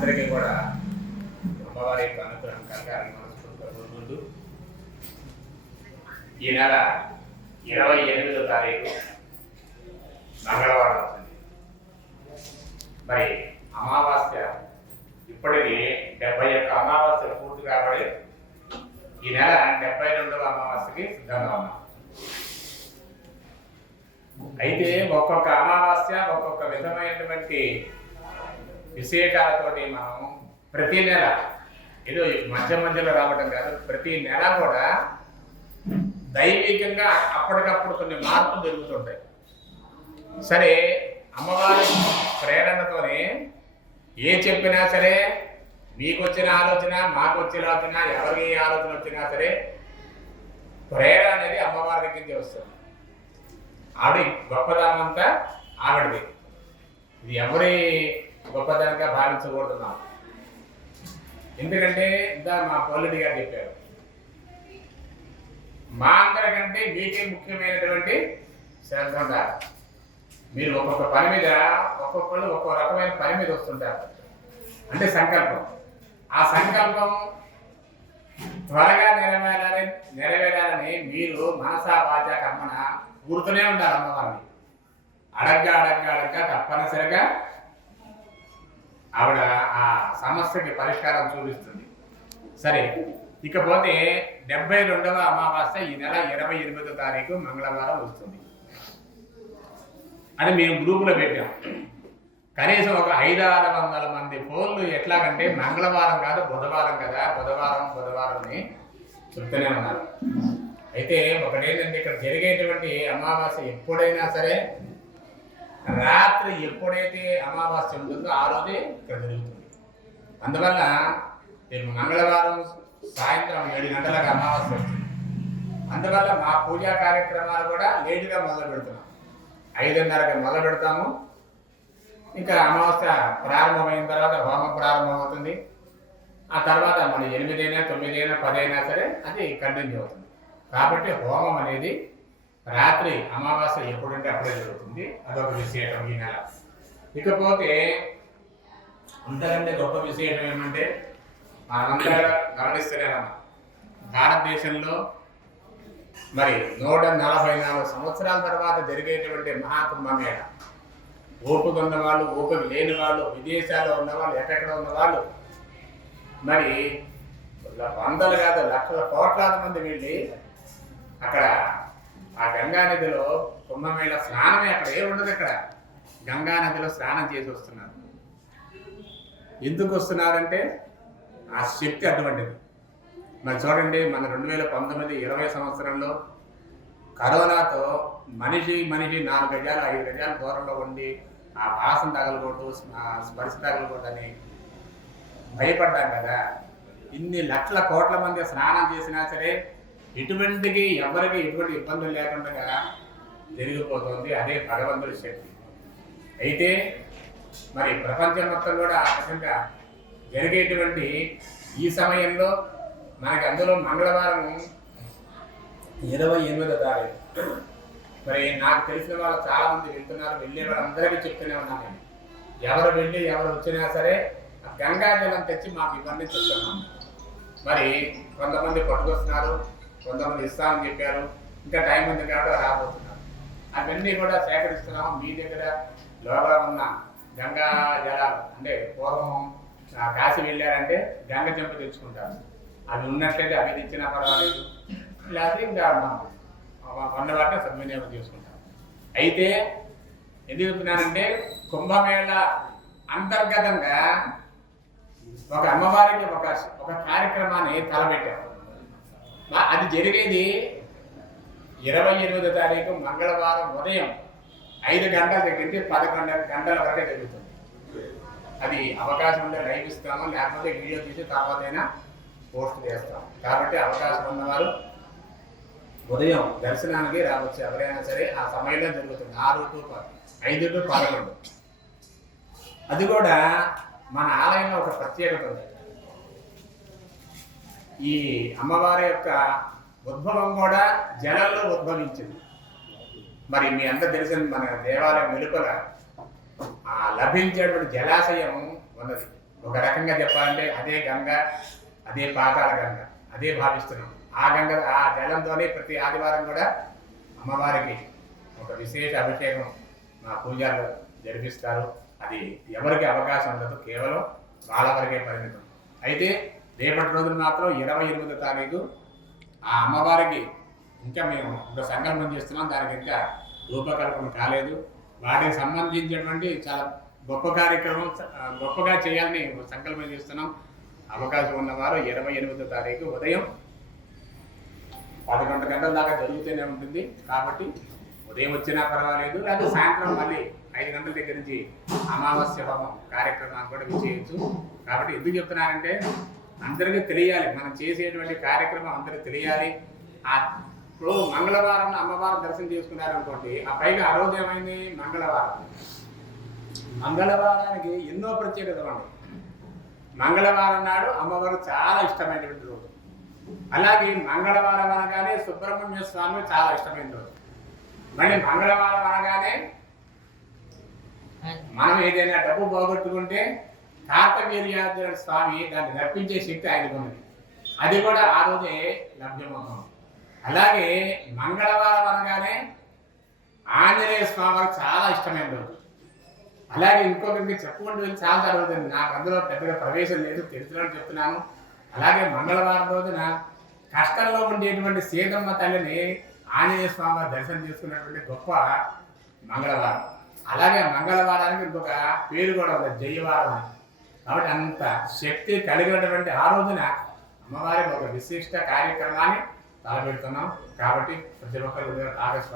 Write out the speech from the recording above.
అందరికీ కూడా అమ్మవారి యొక్క అనుగ్రహం కలగాలని మనస్ఫూర్తిగా కోరుకుంటూ ఈ నెల ఇరవై ఎనిమిదో తారీఖు మంగళవారం వస్తుంది మరి అమావాస్య ఇప్పటికి డెబ్బై యొక్క అమావాస్య పూర్తి కాబట్టి ఈ నెల డెబ్బై రెండవ అమావాస్యకి సిద్ధంగా ఉన్నాం. అయితే ఒక్కొక్క అమావాస్య ఒక్కొక్క విధమైనటువంటి విశేషాలతోటి మనం ప్రతి నెల ఏదో మధ్య మధ్యలో రావడం కాదు ప్రతి నెల కూడా దైవికంగా అప్పటికప్పుడు కొన్ని మార్పులు జరుగుతుంటాయి. సరే అమ్మవారి ప్రేరణతోనే ఏ చెప్పినా సరే మీకు వచ్చిన ఆలోచన మాకు వచ్చిన ఆలోచన ఎవరికి ఆలోచన వచ్చినా సరే ప్రేరణ అనేది అమ్మవారి దగ్గర నుంచి వస్తుంది. ఆవిడ గొప్పదనం అంతా ఆవిడది. ఇది ఎవరి గొప్పతనంగా భావించకూడదు ఎందుకంటే ఇందా మా పల్లెడి గారు చెప్పారు. మా అందరికంటే మీకే ముఖ్యమైనటువంటి శ్రద్ధ మీరు ఒక్కొక్క పని మీద ఒక్కొక్కళ్ళు ఒక్కొక్క రకమైన పని మీద వస్తుంటారు. అంటే సంకల్పం. ఆ సంకల్పం త్వరగా నెరవేరాలని నెరవేరాలని మీరు మనసా వాచ కర్మన కూడుతూనే ఉండాలి అమ్మవారిని. అడగ్గా అడగ్గా అడగ్గా తప్పనిసరిగా ఆవిడ ఆ సమస్యకి పరిష్కారం చూపిస్తుంది. సరే ఇకపోతే డెబ్బై రెండవ అమావాస్య ఈ నెల ఇరవై ఎనిమిదో తారీఖు మంగళవారం వస్తుంది. అని మేము గ్రూపులో పెట్టాం. కనీసం ఒక ఐదు ఆరు వందల మంది ఫోన్లు ఎట్లాగంటే మంగళవారం కాదు బుధవారం కదా బుధవారం బుధవారంని చెప్తూనే ఉన్నారు. అయితే ఒకటేంటంటే ఇక్కడ జరిగేటువంటి అమావాస్య ఎప్పుడైనా సరే రాత్రి ఎప్పుడైతే అమావాస్య ఉంటుందో ఆ రోజే ఇక్కడ జరుగుతుంది. అందువల్ల రేపు మంగళవారం సాయంత్రం ఏడు గంటలకు అమావాస్య వచ్చింది అందువల్ల మా పూజా కార్యక్రమాలు కూడా లేటుగా మొదలు పెడుతున్నాం. ఐదున్నరకి మొదలు పెడతాము. ఇంకా అమావాస్య ప్రారంభమైన తర్వాత హోమం ప్రారంభమవుతుంది ఆ తర్వాత మన ఎనిమిదైనా తొమ్మిదైనా పదైనా సరే అది కంటిన్యూ అవుతుంది. కాబట్టి హోమం అనేది రాత్రి అమావాస్య ఎప్పుడంటే అప్పుడే జరుగుతుంది. అదొక విశేషం ఈ నెల. ఇకపోతే అంతకంటే గొప్ప విశేషం ఏమంటే మనమంతా గమనిస్తూనే భారతదేశంలో మరి నూట నలభై నాలుగు సంవత్సరాల తర్వాత జరిగేటువంటి మహాకుంభమేళ. ఓపిక ఉన్న వాళ్ళు ఓపిక లేని వాళ్ళు విదేశాల్లో ఉన్నవాళ్ళు ఎక్కడెక్కడ ఉన్నవాళ్ళు మరి వందలు కాదు లక్షల కోట్లాది మంది వెళ్ళి అక్కడ ఆ గంగా నదిలో కుంభమేళ స్నానమే అక్కడ ఏ ఉండదు ఇక్కడ గంగా నదిలో స్నానం చేసి వస్తున్నారు. ఎందుకు వస్తున్నారంటే ఆ శక్తి అటువంటిది మరి చూడండి మన రెండు వేల పంతొమ్మిది ఇరవై సంవత్సరంలో కరోనాతో మనిషి మనిషి నాలుగు గజాలు ఐదు గజాల దూరంలో ఉండి ఆ వాసన తగలకూడదు ఆ స్పర్శ తగలకూడదని భయపడ్డాం కదా. ఇన్ని లక్షల కోట్ల మంది స్నానం చేసినా సరే ఎటువంటికి ఎవరికి ఎటువంటి ఇబ్బందులు లేకుండా జరిగిపోతుంది అదే భగవంతుడి శక్తి. అయితే మరి ప్రపంచం మొత్తం కూడా ఆ విధంగా జరిగేటువంటి ఈ సమయంలో మనకి అందులో మంగళవారం ఇరవై ఎనిమిదో తారీఖు. మరి నాకు తెలిసిన వాళ్ళు చాలామంది వెళ్తున్నారు వెళ్ళే వాళ్ళందరికీ చెప్తూనే ఉన్నాను నేను. ఎవరు వెళ్ళి ఎవరు వచ్చినా సరే ఆ గంగా జలం తెచ్చి మాకు ఇవన్నీ చెప్తున్నాం మరి కొంతమంది పట్టుకొస్తున్నారు కొంతమంది ఇస్తామని చెప్పారు. ఇంకా టైం ఉంది కాబట్టి రాబోతున్నారు. అవన్నీ కూడా సేకరిస్తున్నాము. మీ దగ్గర లోపల ఉన్న గంగా జలాలు అంటే పూర్వం ఆ, కాశీ వెళ్ళారంటే గంగ చెంప తెచ్చుకుంటారు. అవి ఉన్నట్లయితే అవి తెచ్చినా పర్వాలేదు. లేకపోతే ఇంకా మనం వాటిని సద్వినియోగం చేసుకుంటాం అయితే ఎందుకు చెప్తున్నానంటే కుంభమేళ అంతర్గతంగా ఒక అమ్మవారికి ఒక ఒక కార్యక్రమాన్ని తలపెట్టారు. అది జరిగేది ఇరవై ఎనిమిదో తారీఖు మంగళవారం ఉదయం ఐదు గంటల దగ్గర నుంచి పదకొండు గంటల వరకే జరుగుతుంది. అది అవకాశం ఉంటే లైవ్ ఇస్తాము లేకపోతే వీడియో తీసి తర్వాత అయినా పోస్ట్ చేస్తాం కాబట్టి అవకాశం ఉన్నవారు ఉదయం దర్శనానికి రావచ్చు. ఎవరైనా సరే ఆ సమయంలో జరుగుతుంది. ఆరు టు ప- ఐదు టు పదకొండు. అది కూడా మన ఆలయంలో ఒక ప్రత్యేకత ఉంది. ఈ అమ్మవారి యొక్క ఉద్భవం కూడా జలంలో ఉద్భవించింది. మరి మీ అందరు తెలిసిన మన దేవాలయం వెలుపల ఆ లభించేటువంటి జలాశయం ఉన్నది. ఒక రకంగా చెప్పాలంటే అదే గంగ అదే పాతాల గంగ అదే భావిస్తున్నాం. ఆ గంగ ఆ జలంతోనే ప్రతి ఆదివారం కూడా అమ్మవారికి ఒక విశేష అభిషేకం మా పూజారులు జరిపిస్తారు. అది ఎవరికి అవకాశం ఉండదు కేవలం వాళ్ళ వరకే పరిమితం. అయితే రేపటి రోజున మాత్రం ఇరవై ఎనిమిదో తారీఖు ఆ అమ్మవారికి ఇంకా మేము ఒక సంకల్పం చేస్తున్నాం. దానికి ఇంకా రూపకల్పన కాలేదు. వాటికి సంబంధించినటువంటి చాలా గొప్ప కార్యక్రమం గొప్పగా చేయాలని ఒక సంకల్పం చేస్తున్నాం. అవకాశం ఉన్నవారు ఇరవై ఎనిమిదో తారీఖు ఉదయం పదకొండు గంటల దాకా జరుగుతూనే ఉంటుంది. కాబట్టి ఉదయం వచ్చినా పర్వాలేదు లేదా సాయంత్రం మళ్ళీ ఐదు గంటల దగ్గర నుంచి అమావాస్య హోమం కార్యక్రమాన్ని కూడా విజయించు కాబట్టి ఎందుకు చెప్తున్నారంటే అందరికీ తెలియాలి. మనం చేసేటువంటి కార్యక్రమం అందరికీ తెలియాలి. ఆ ఇప్పుడు మంగళవారం అమ్మవారం దర్శనం చేసుకున్నారనుకోండి ఆ పైగా ఆ రోజు ఏమైంది? మంగళవారం. మంగళవారానికి ఎన్నో ప్రత్యేకతలు ఉన్నాయి. మంగళవారం నాడు అమ్మవారు చాలా ఇష్టమైనటువంటి రోజు. అలాగే మంగళవారం అనగానే సుబ్రహ్మణ్య స్వామి చాలా ఇష్టమైన రోజు. మళ్ళీ మంగళవారం అనగానే మనం ఏదైనా డబ్బు పోగొట్టుకుంటే కార్తవీర్యార్జున స్వామి దాన్ని రప్పించే శక్తి ఆయనకు ఉన్నది. అది కూడా ఆ రోజే లభ్యమవుతుంది. అలాగే మంగళవారం అనగానే ఆంజనేయ స్వామి చాలా ఇష్టమైన రోజు. అలాగే ఇంకొకరికి చెప్పుకుంటూ చాలా జరుగుతుంది. నాకు అందులో పెద్దగా ప్రవేశం లేదు తెలుసులని చెప్తున్నాను. అలాగే మంగళవారం రోజున కష్టంలో ఉండేటువంటి సీతమ్మ తల్లిని ఆంజనేయ స్వామి దర్శనం చేసుకున్నటువంటి గొప్ప మంగళవారం. అలాగే మంగళవారానికి ఇంకొక పేరు కూడా ఉంది జయవారం అని. కాబట్టి అంత శక్తి కలిగినటువంటి ఆ రోజున అమ్మవారి ఒక విశిష్ట కార్యక్రమాన్ని తలపెడుతున్నాం. కాబట్టి ప్రతి ఒక్కరు ఆగస్టు